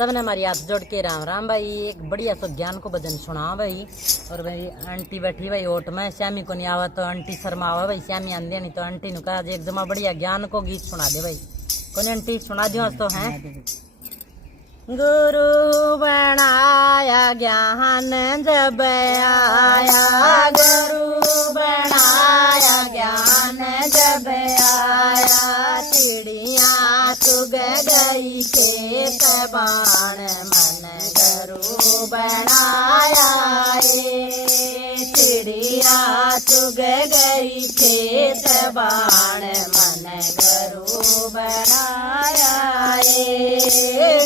सबने हमारी हाथ जोड़ के राम राम भाई। एक बढ़िया सो ज्ञान को भजन सुना भाई। और भाई आंटी बैठी भाई ओट में, श्यामी को नहीं आवा तो आंटी शर्मा आवा भाई, श्यामी आंदे नहीं तो आंटी नु कहा एक जमा बढ़िया ज्ञान को गीत सुना दे भाई। कौन आंटी सुना दियो तो हैं। गुरु बनाया ज्ञान जब आया, गुरु बनाया ज्ञान जब आया, चिड़िया चुग गई खेत बाण मन गुरु बनाया रे, चिड़िया चुग गई खेत बाण मन गुरु बनाया रे,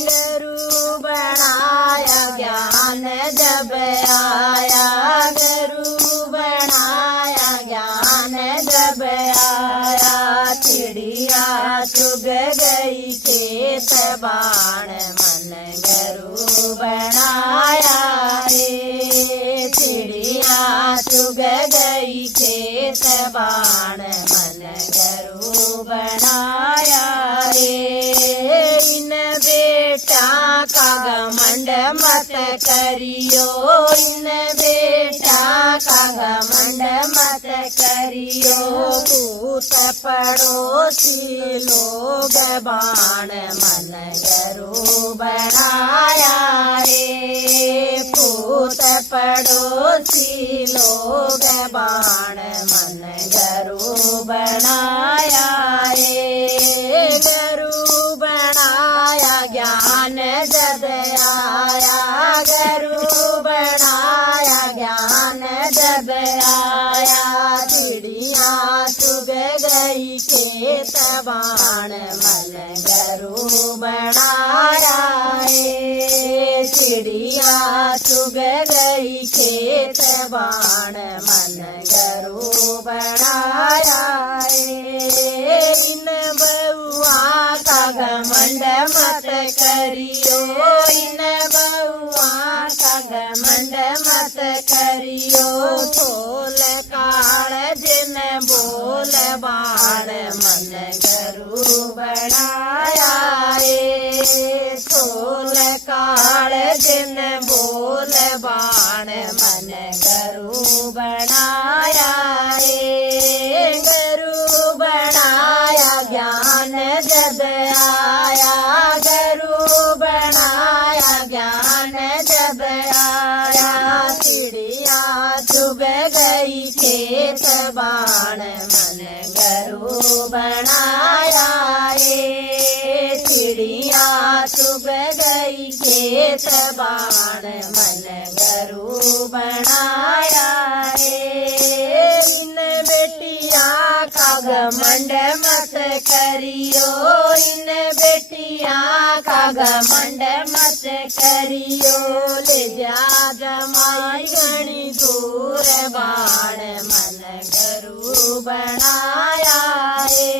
गुरु बनाया ज्ञान जब आया, गुरु बनाया ज्ञान जब आया, चिड़िया चुग गई खेत बाण मन गुरु बनाया रे, चिड़िया चुग गई खेत बाण मन गुरु बनाया रे। इन बेटा का घमंड मत करियो, इन बेटा का घमंड मत करियो, पूत पड़ोसी लोग बाण मन गुरु बनाया रे, पूत पड़ोसी लोग बाण मन गुरु बनाया रे, गुरु बनाया ज्ञान जब आया, गुरु बनाया ज्ञान जब आया, चिड़िया चुग गई खेत बाण मन गुरु बनाया रे, चिड़िया चुग गई खेत बाण मन गुरु बनाया रे। इन बउआ का घमंड मत करियो, इन बउआ का घमंड मत करियो, बोल काल जिन बोल बाण मन गुरु बनाया रे, बोल काल जिन बोल बाण मन गुरु बनाया रे, गुरु बनाया ज्ञान जब आया, गुरु बनाया ज्ञान जब आया, चिड़िया चुग गई खेत बाण मन गुरु बनाया रे, चिड़िया चुग गई खेत बाण मन गुरु बनाया रे। इन बेटिया का घमंड मत करियो, इन बेटिया का घमंड मत करियो, ले जा जमाई घनी दूर बाण मन गुरु बनाया रे,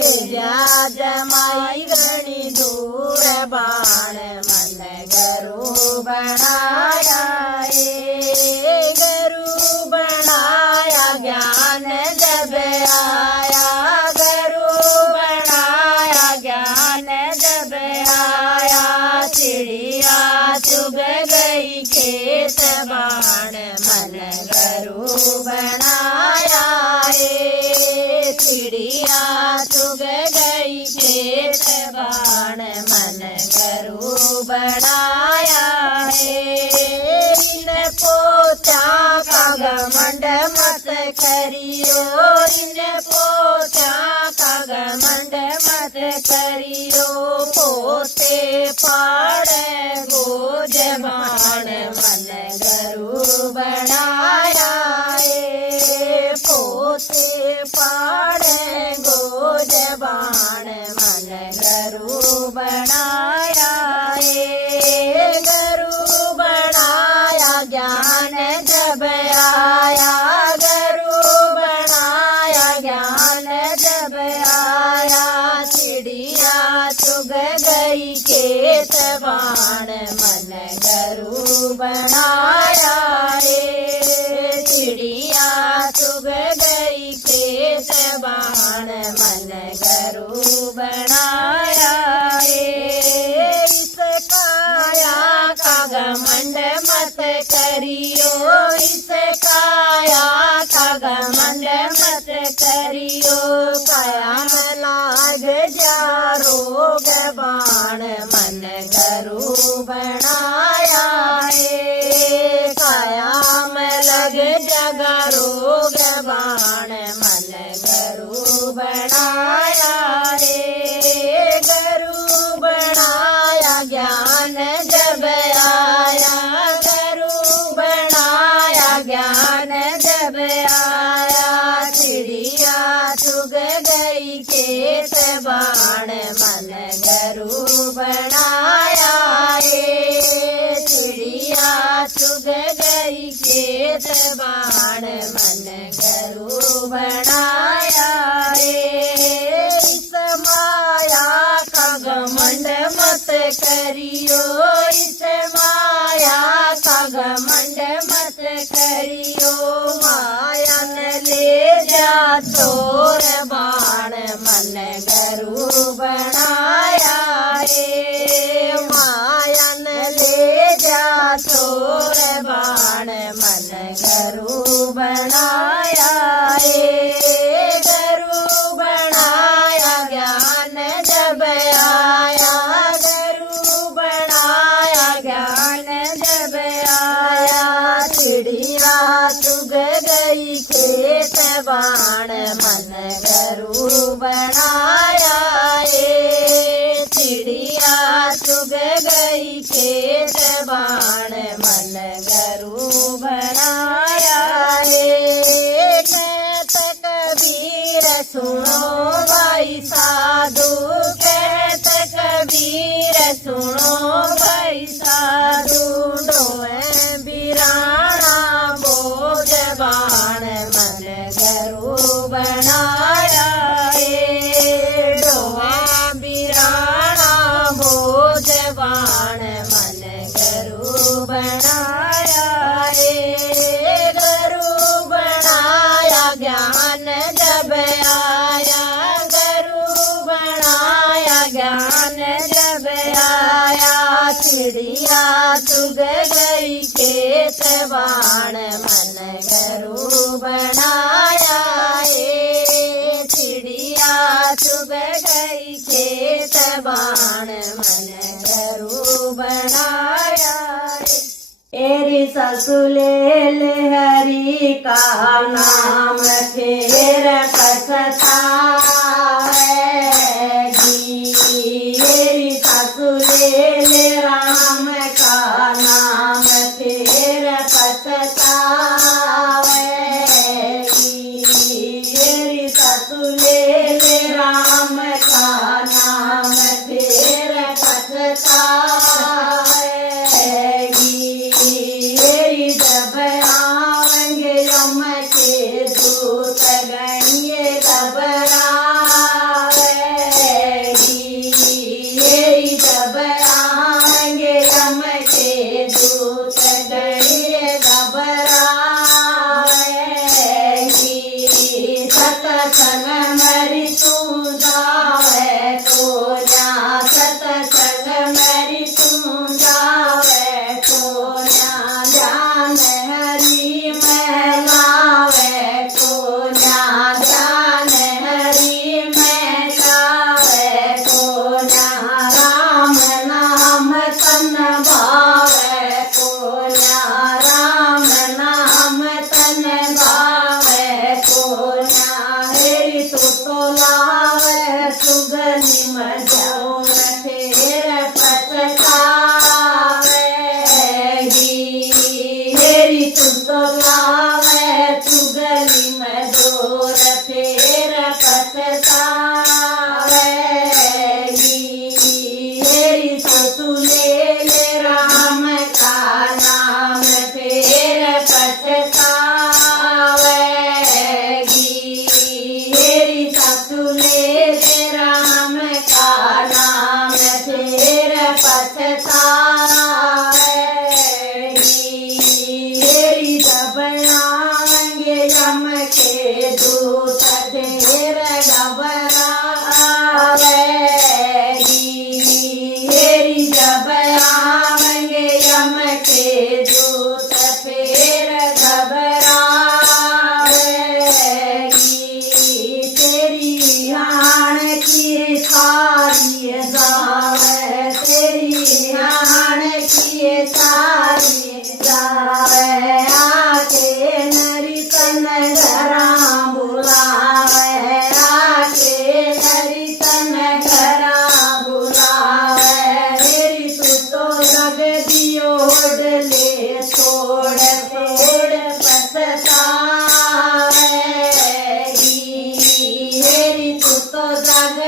ले जा जमाई घनी दूर बाण मन गुरु बनाया रे, गुरु बनाया ज्ञान जब आया, गुरु बनाया ज्ञान जब आया, चिड़िया चुग गई खेत बाण मन गुरु बनाया रे, चिड़िया चुग गई खेत बाण मन गुरु बनाया रे। इन पोता का घमंड मत करियो, इन पोता का घमंड मत करियो, पोते पाड़े गोज बाण मन गुरु बनाया रे, पोते पाड़े गोज बाण मन गुरु बनाया रे, गुरु बनाया ज्ञान जब आया, गुरु बनाया ज्ञान जब आया, चिड़िया चुग गई खेत बाण मन गुरु बनाया रे, चिड़िया चुग गई खेत बाण मन गुरु बनाया रे। खेत बाण मन घरू बनाया रे। चिड़िया चुग गई खेत बाण मन घरू बनाया रे। इस माया का घमंड मत करियो, इस माया का घमंड मत करियो। माया न ले जा तोर बाण मन घरू बनाया रे। माया न ले जा तोर बाण मन घरू बनाया रे। घरू बनाया ज्ञान जब आया, घरू बनाया ज्ञान जब आया। चिड़िया चुग गई खेत बाण मन घरू बनाया रे। चिड़िया चुग गई खेत बाण मन घरू बनाया रे। कहत कबीर सुनो भाई साधु, कहत कबीर सुनो भाई साधु। ढोए बिराना बोझ बाण मन घरू बनाया रे। ढोए बिराना बोझ बाण मन घरू बनाया रे। घरू बनाया ज्ञान जब आया, घरू बनाया ज्ञान जब आया। चिड़िया चुग गई खेत बाण मन घरू बनाया रे। चिड़िया चुग गई खेत बाण मन घरू बनाया रे। एरी ससुले हरि का नाम फिर पछतावेगी। एरी ससुले राम का नाम फिर पछतावेगी। एरी ससुले राम का नाम फिर पछतावेगी। जब आवेंगे यम के दूत गणिये घबरावेगी। जब आवेंगे यम के दूत गणिये घबरावेगी। सतसंग मरि तू जावे को जा, सतसंग मरि तू जावे को जा। ध्यान हरि में लावे को जा, ध्यान हरि में लावे को जा। राम नाम तन भावे को जा, राम नाम तन भावे को जा। हेरी तो लावे सुगनि मजौ फिर पछतावेगी। हेरी तो लावे सुगनि मजोर फिर पछतावेगी। हेरी ससुले राम का नाम फिर पछतावेगी। हेरी ससुले राम का नाम फिर पछतावेगी। हेरी जब आएंगे यम के दूत फिर घबरावेगी। हेरी जब आएंगे यम के दूत फिर घबरावेगी। तेरी हाण की सारी जावे, तेरी हाण की सारी जावे। आके नरी तन घरा बुलावे, आके नरी तन घरा बुलावे। हेरी तू तो लग दियो ले छोड़ छोड़ पछतावेगी। हेरी तू तो जग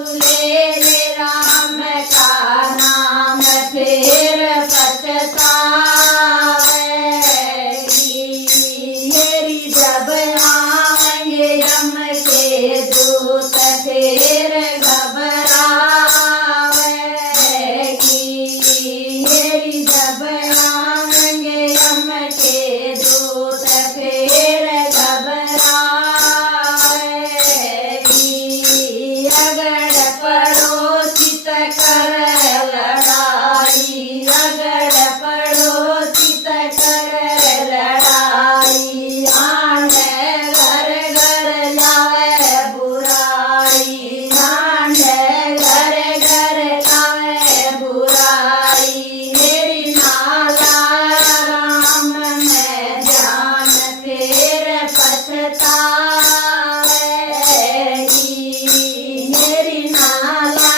ले राम का नाम फिर पछतावेगी। मेरी जब आएंगे यम के दूत फिर घबरावेगी। मेरी जब आएंगे यम के दूत फिर घबरावेगी। अगड़ पड़ो चित कर लड़ाई, अगड़ पड़ो चित कर लड़ाई। आंधे घर घर लावे बुराई, आंधे घर घर लावे बुराई। मेरी नाला राम में ध्यान फिर पछतावेगी। मेरी नाला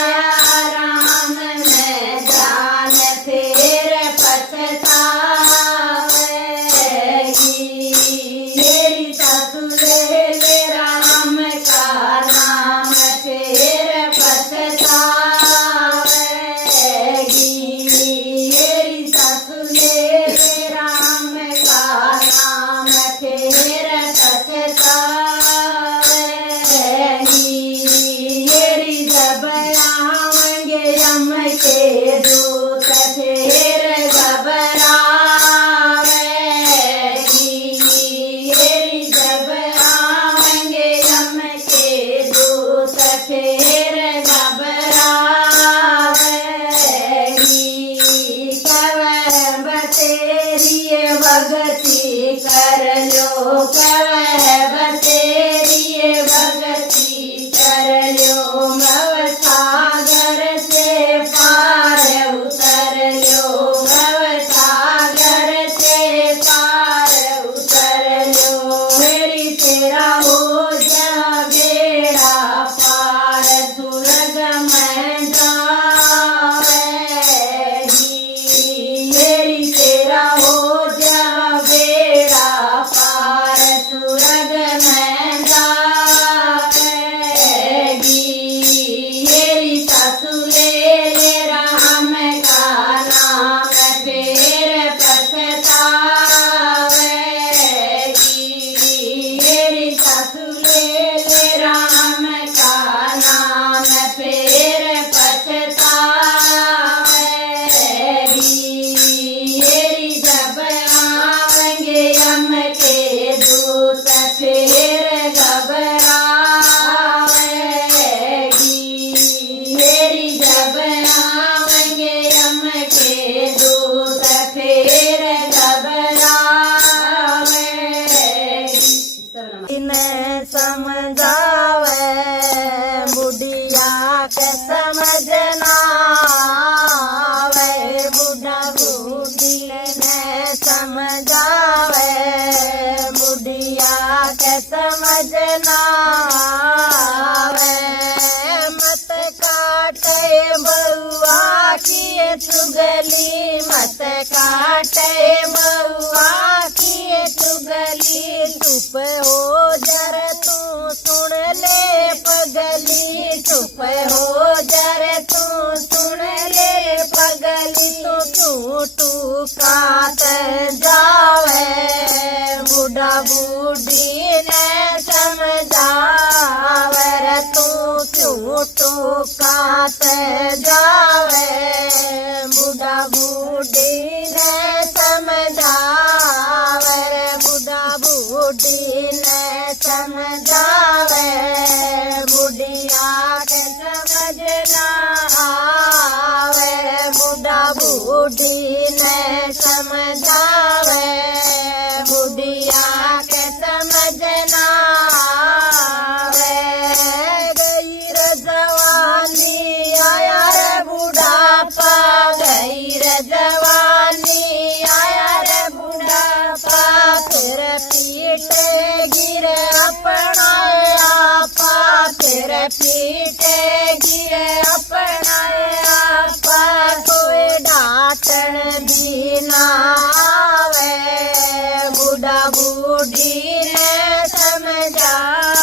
राम में ध्यान फिर पछतावेगी। मेरी सासु ले राम का नाम फिर पछतावेगी। मेरी सासु ले राम का नाम फिर पछतावेगी। मेरी जब आएंगे यम के दूत फिर घबरावेगी। मेरी जब आएंगे यम के दूत फिर घबरावेगी। कवै बतेरी भगति कर लो, कवै बतेरी भगति कर लो। भव सागर से पार उतर लो, भव सागर से पार उतर लो। मेरी तेरा हो जा बेड़ा पार सुरग में जावेगी। मेरी तेरा हो जा बेड़ा पार सुरग में जावेगी। मेरी सासु ले राम का नाम फिर पछतावेगी। मेरी सासु ले राम का नाम फिर पछतावेगी। मेरी जब आएंगे यम के दूत फिर घबरावेगी। मेरी जब आएंगे यम के दूत फिर घबरावेगी। इन्हें समझावे बुढ़िया के समझना आवे, बुढ़ा बूढ़ी ने समझावे बुढ़िया के समझना आवे। मत काटे बउआ की चुगली, मत काटे बउआ की चुगली। चुप हो जर तू सुन ले पगली, चुप हो जर तू सुन ले पगली। तो तू कात जावे बुढ़ा बूढ़ी ने समझावर। तू कात जावे बुढ़ा बूढ़ी ने समझावर, बुढ़ा बूढ़ी ने समझावे बुढ़िया के समझना आवे। बुढ़ा बूढ़ी ने समझावे बुढ़िया के समझना आवे। गई रे जवानी आया रे बुढ़ापा, गई रे जवानी आया रे बुढ़ापा। फिर पीटे गिरे अपना आपा, फिर पीटे गिरे अपना आपा। कोई डांटन भी ना आवे बुढ़ा बूढ़ी ने समझावर।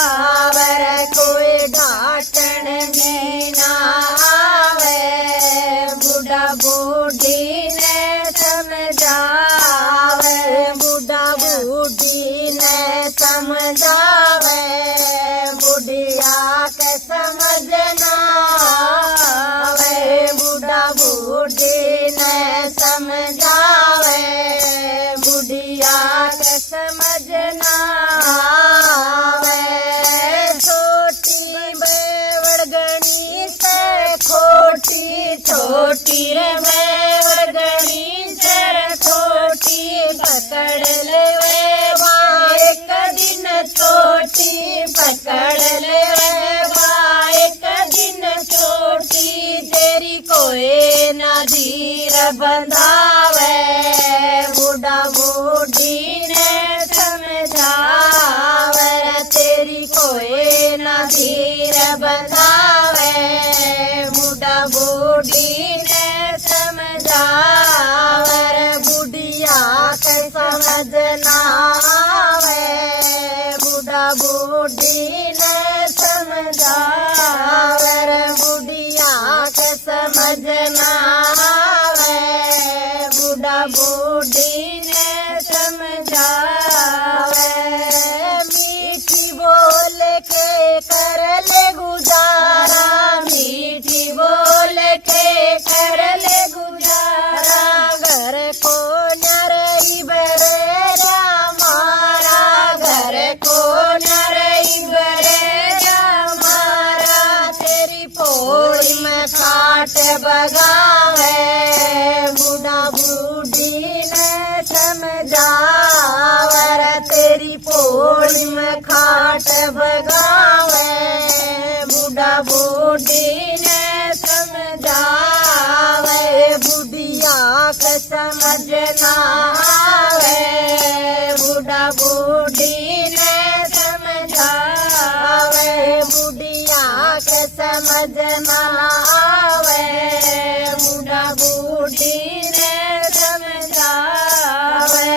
कोई डांटन भी छोटी रे वरगणी सर छोटी पकड़ ले एक दिन छोटी पकड़ ले एक दिन छोटी तेरी कोई ना धीर बंधावे बूढ़ा बूढ़ी ने समझावे तेरी कोई ना धीर बंधावे बूढ़ा बूढ़ी ने समझावे बुढ़िया के समझ ना आवे बूढ़ा बूढ़ी ने समझावे बुढ़िया के समझ ना आवे बूढ़ा बूढ़ी ने समझावे मीठी बोल के कर ले गुजारा मीठी बोल के कर ले गुजारा घर को नरई बरेरा मारा घर को नरई बरेरा मारा तेरी पोड़ी में खाट बगावे बूढ़ा बूढ़ी ने समझावर तेरी पोड़ी में खाट बगावे बूढ़ा बूढ़ी ने समझावे बुढ़िया के समझ ना आवे बूढ़ा बूढ़ी ने समझावे बुढ़िया के समझ ना आवे बूढ़ा बूढ़ी ने समझावे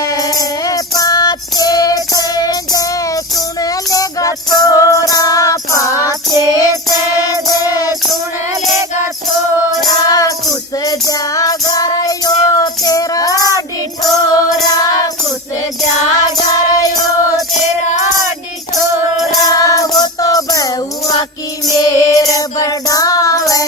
पाछे से जे सुन लेगा छोरा पाछे से जे सुन लेगा छोरा खुश जागर यो तेरा डिठोरा खुश जागर यो तेरा डिठोरा वो तो बहुआ की मेर बढ़ावे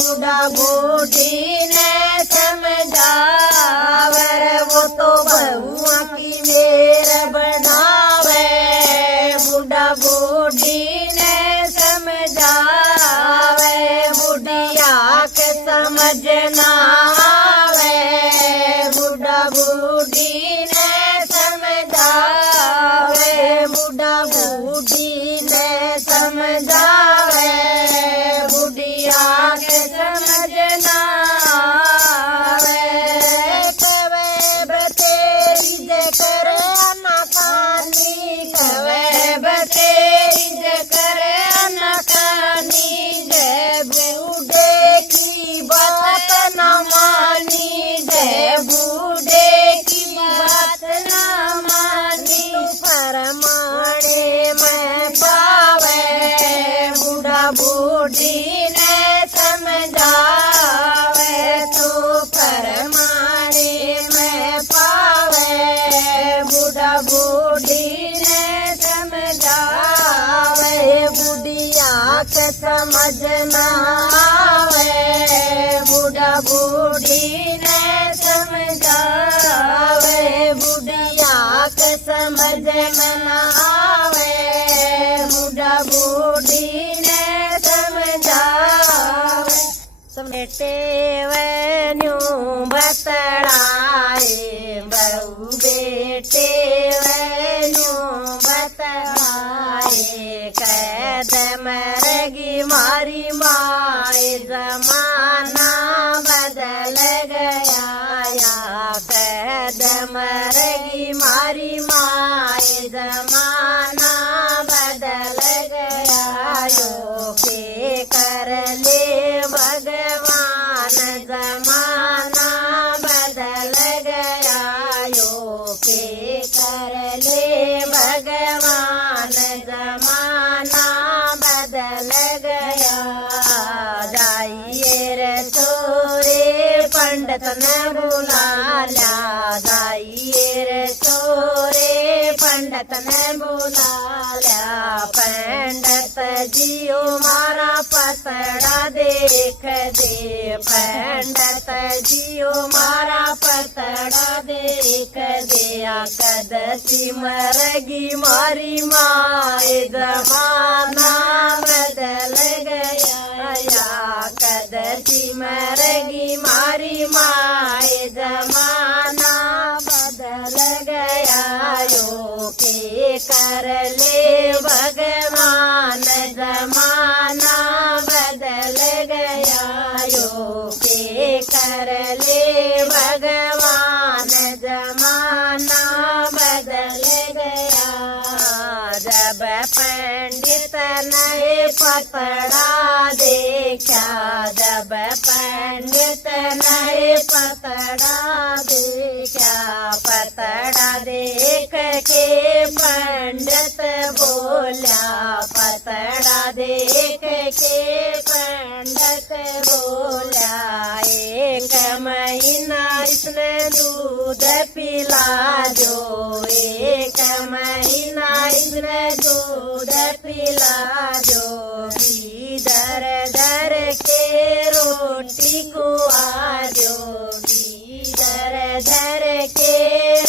बूढ़ा बूढ़ी ने समझावर वो तो बहुआ की मेर बढ़ावे बूढ़ा बूढ़ी ने समझावे बुढ़िया के समझ ना आवे बूढ़ा बूढ़ी ने समझावे बूढ़ा बूढ़ी ने समझावे बुढ़िया के समझ ना आवे कवे बतेरी जे करे अनकानी कवे बतेरी जे करे अनकानी जे बूढ़े की बात न मानी जे बूढ़े की बात न मानी परमाणे में पावे बूढ़ा बूढ़ी ने समझावे तो परमाणे में पावे बूढ़ा बूढ़ी ने समझावे बुढ़िया के समझ ना आवे बूढ़ा बूढ़ी ने समझावे बुढ़िया के समझ में ना आवे बूढ़ा बूढ़ी ने समझावे बेटे वन्यू बतड़ाए बहु बेटे वन्यू बतड़ाए कदम रगी मारी माए जमाना बदल गया या कदम रगी मारी माए जमाना बदल गया यो के कर ले भगवान जमाना बदल गया यो के कर ले भगवान जमाना बदल गया जाइए रे छोरे पंडित ने बुला लिया जाइए रे छोरे पंडित ने बुला लिया पंडित जियो मारा पतड़ा देख दे पंडित जियो मारा पतड़ा देख दे कद सिमरगी मारी माए जमाना बदल गया या कद सिमरगी मारी माए जमाना बदल गया यो के कर ले भगवान जमाना बदल गया यो के कर ले भगवान जमाना बदल गया जब पंडित नए पतड़ा देखा जब पंडित नए पतड़ा देखा पतड़ा देख के पंडित बोला पतड़ा देख के पंडित बोला एक महीना इसने दूध पिला जो एक महीना इसने दूध पिला जो दर दर के रोटी खुआ जो दर दर के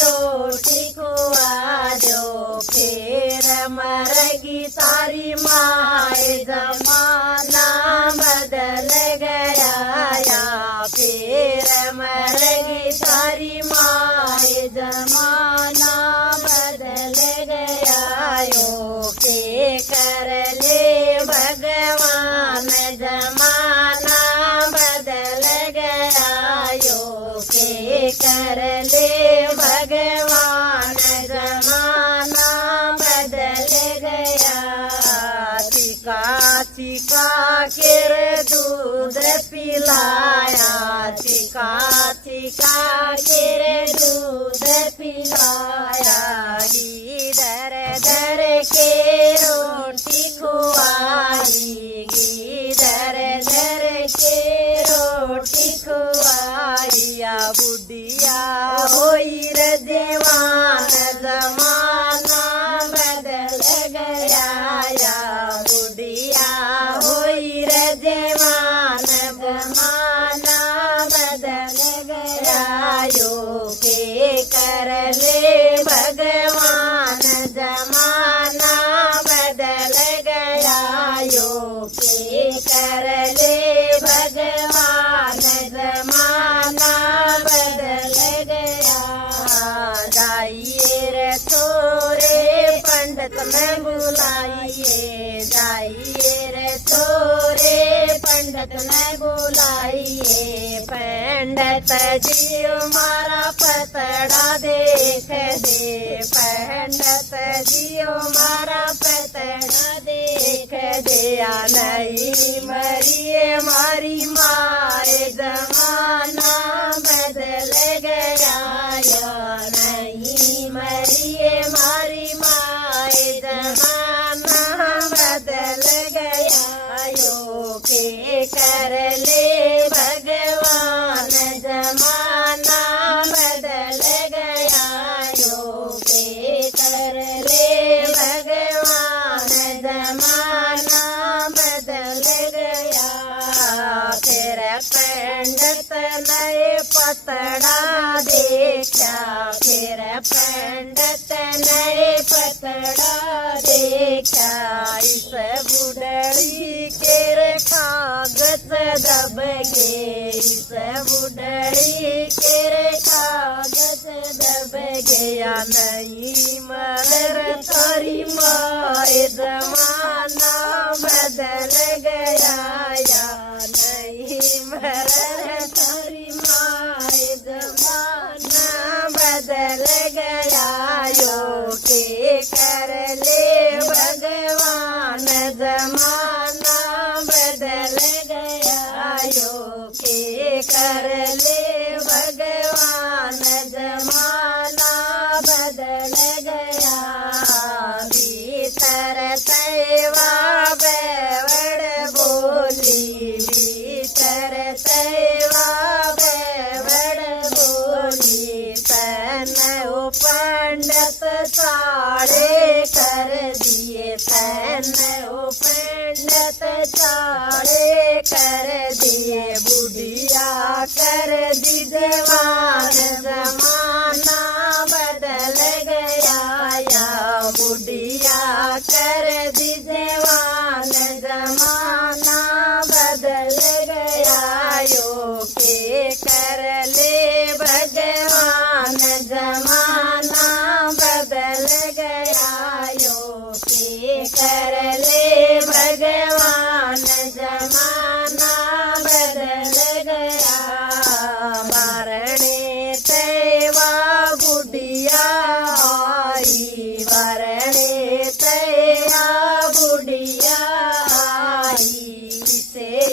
रोटी खुआ जो फिर मरगी तारी माए जमाना बदल गया या फिर मरगी तारी माए जमाना बदल गया यो के कर ले भगवान जमाना बदल गया यो के कर ले भगवान जमाना बदल गया चिका चिका के दूध पिलाया चिका चिका के दूध पिलाया दर दर के रोटी खुआई दर दर के रोटी खुआइया बुढ़िया होई रे जवान जमाना बदल गया या बुढ़िया होई रे जवान जमाना बदल गया यो के कर ले भगवान जमाना बदल गया यो के कर ले भगवान जमाना बदल गया जाइए रे छोरे पंडित में बुलाइए जाइए रे छोरे पंडित में बुलाइए पंडित जी हमारा पतड़ा देख दे पंडित जी हमारा पतड़ा देख दे नहीं मरिए मारी माए जमाना बदल गया या नहीं मरिए मारी माए जमाना बदल गया यो के कर ले भगवान जमाना बदल गया यो के कर ले भगवान जमाना बदल गया फिर पंडित नए पतड़ा देखा फिर पंडित नए पतड़ा देखा इस बुढ़ड़ी के कागज दब गए इस बुढ़ड़ी के कागज दब गया नहीं मर तारी माए जमाना बदल गया या नहीं मर तारी माए जमाना बदल गया यो के कर ले भगवान जमाना बदल गया यो के कर ले भगवान जमाना बदल गया भीतर तैवा बेवड़ बोली भीतर तैवा बेवड़ बोली तन पंडित साड़े कर दिए तन पंडित साड़े कर दिए बुढ़िया कर दी जवान जमाना बदल गया या बुढ़िया कर दी जवान जमाना बदल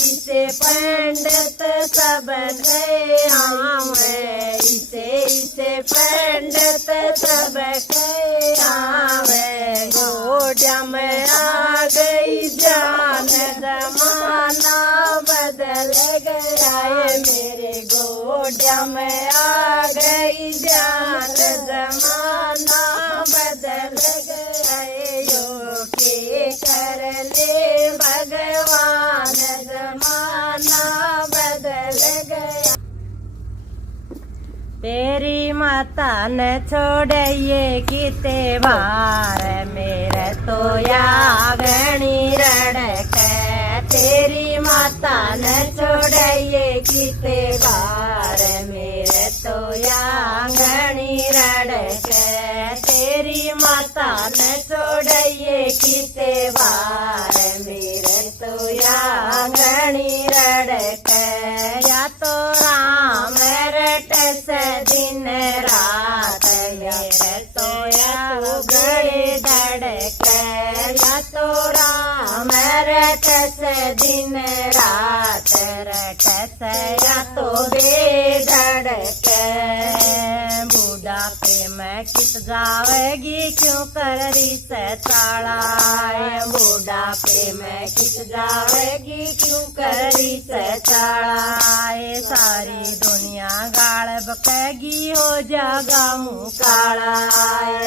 इसे पंडित सब कहे आवे, इसे पंडित सब कहे आवे। गोड्या में आ गई जान, जमाना बदल गया है मेरे। गोड्या में आ गई जान, जमाना बदल गया है। यो के कर ले भगवान, जमाना बदल गया। तेरी माता ने छोड़िए किते बार, मेरे तो यागनी रड़क। तेरी माता ने छोड़िए किते बार, मेरे तो यागनी रड़क। तेरी माता ने छोड़िए किते बार, मेरे तो यागनी रड़क। या तो राम रट से दिन रात, मेरे तो या गड़े धड़क। या तो राम रट से दिन रात, रट से या तो बेधड़क। बुढ़ापे में किस जावेगी क्यों करी से चाड़ाए, बुढ़ापे में किस जावेगी क्यों करी से चाड़ाए। सारी दुनिया गाड़ बकेगी हो जागा मुँह काला,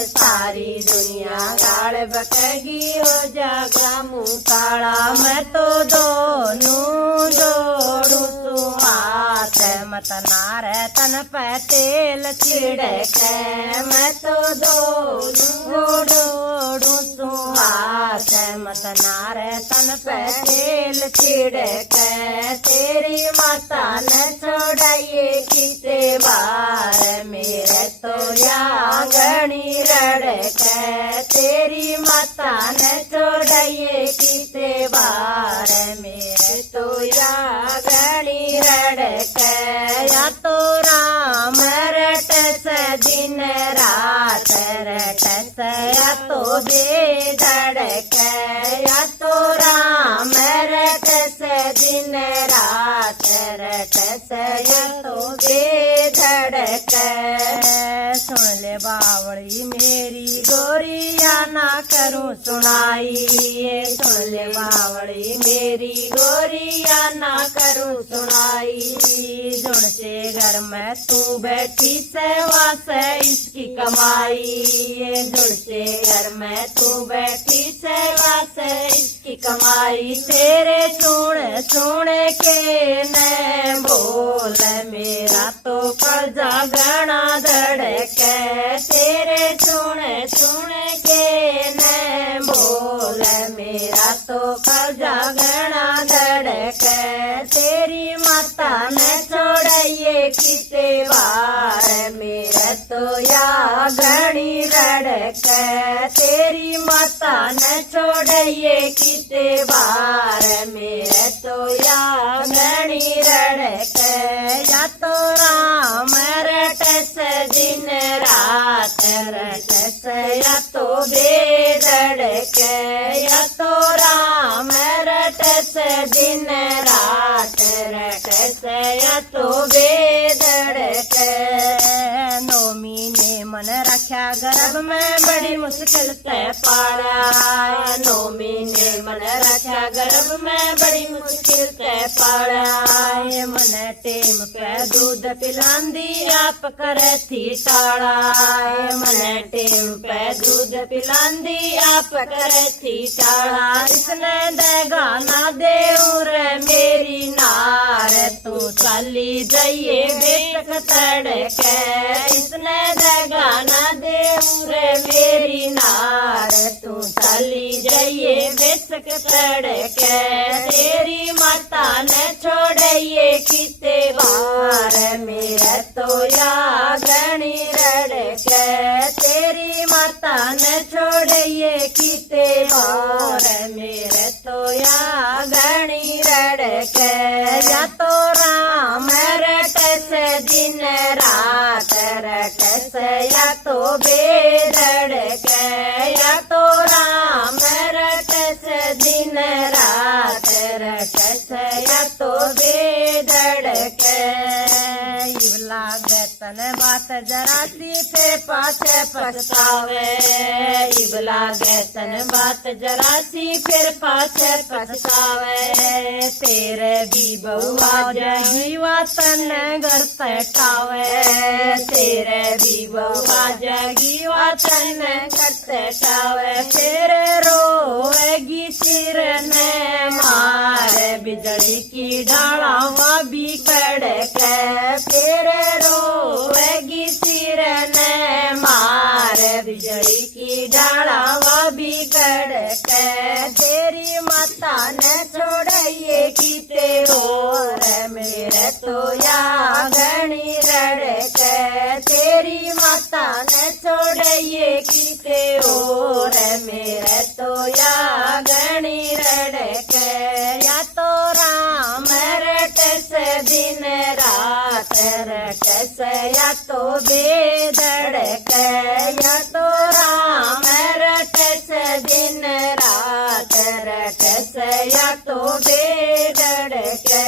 सारी दुनिया गाड़ बकेगी हो जागा मुँह काला। मैं तो दोनों जोड़ू तू हाथ, मत नार तन पे तेल छिड़क। मैं तो दोनों जोड़ू तू हाथ, मत नार तन पे तेल छिड़क। तेरी माता ने छोड़ाइए किते बार, मेरे तो यागनी रड़क। तेरी माता ने छोड़ाइए किते बार, मेरे तो यागनी रड़क। या तो राम रट से दिन रात, रट से या तो बेधड़क। या तो राम रट से दिन रात, रट से या तो बेधड़क। सुन ले बावड़ी मेरी गोरिया ना करूं सुनाई, सुन ले बावड़ी मेरी गोरिया ना करूं सुनाई। जुड़ से घर में तू बैठी सेवा से इसकी कमाई, जुड़ से घर में तू बैठी सेवा से इसकी कमाई। तेरे सुन सुन के न बोल, मेरा तो कर्जा गणा धड़क। तेरे सुन सुन के न बोल, मेरा तो कर्जा गणा धड़क। तेरी माता ने छोड़िए किते बार, मेरा तो या घनी रड़क। तेरी माता ने छोड़िए किते बार, मेरा तो या घनी रड़क। या तो राम रट से दिन रात, रट से या तो बेधड़क। या तो राम रट से दिन रात, रट से या तो बेधड़क। नौमी ने मन रखा गर्भ में बड़ी मुश्किल से पाड़ा, नौमी ने मन रखा गर्भ में बड़ी मुश्किल से पाड़ा। मन टेम पे दूध पिलांदी आप करे थी टाड़ा, मन टेम पे दूध पिलांदी आप करे थी टाड़ा। इसने देगा ना देऊ रे मेरी नार, तू चली जाइए बेटक तड़क। इसने देगा ना देऊ रे मेरी नार, तू चली जाइए बेटक तड़क। तेरी माता ने छोड़िए किते बार, मेरा तो या घनी रड़क। तेरी माता ने छोड़िए किते बार, मेरे तो या घनी रड़क। या तो राम रट से दिन रात, रट से या तो बेधड़क। या तो राम रट से दिन रात, रट सया तो बेधड़के इब लागे तन बात जरा सी फिर पाछे पछतावे इब लागे तन बात जरा सी फिर पाछे पछतावे तेरे भी बहुआ जगीवा तन घर सटावे तेरे भी बहुआ जगीवा तन घर सटावे फिर रोएगी सिर ने मारे बिजली की ढालावा भी कड़के फिर रोएगी सिर ने मारे बिजली की ढालावा भी कड़के तेरी माता ने छोड़िए की तेरो रे मेरे तो या घनी रड़के तेरी माता ने छोड़िए की तेरो रे मेरे तो या घनी रड़के या तो राम रट से दिन रात रट से या तो बेधड़के या तो राम रट से दिन रात रट से या तो बेधड़के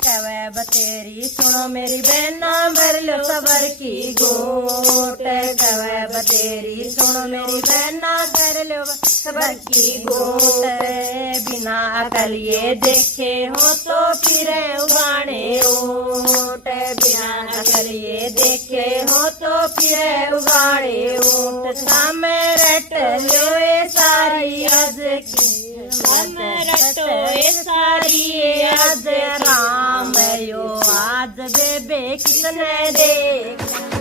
कवे बतेरी सुनो मेरी बहना भर लो सबर की गोट कवे बतेरी सुनो मेरी बहना कर लो सबर की गोट बिना अकल ये देखे हो तो फिर उगाने ओट बिना अकल ये देखे हो तो फिर उगाने ओट सामे रट लो ये सारी अज की सामे रटो ये सारी अज राम यो आज बेबे किसने देख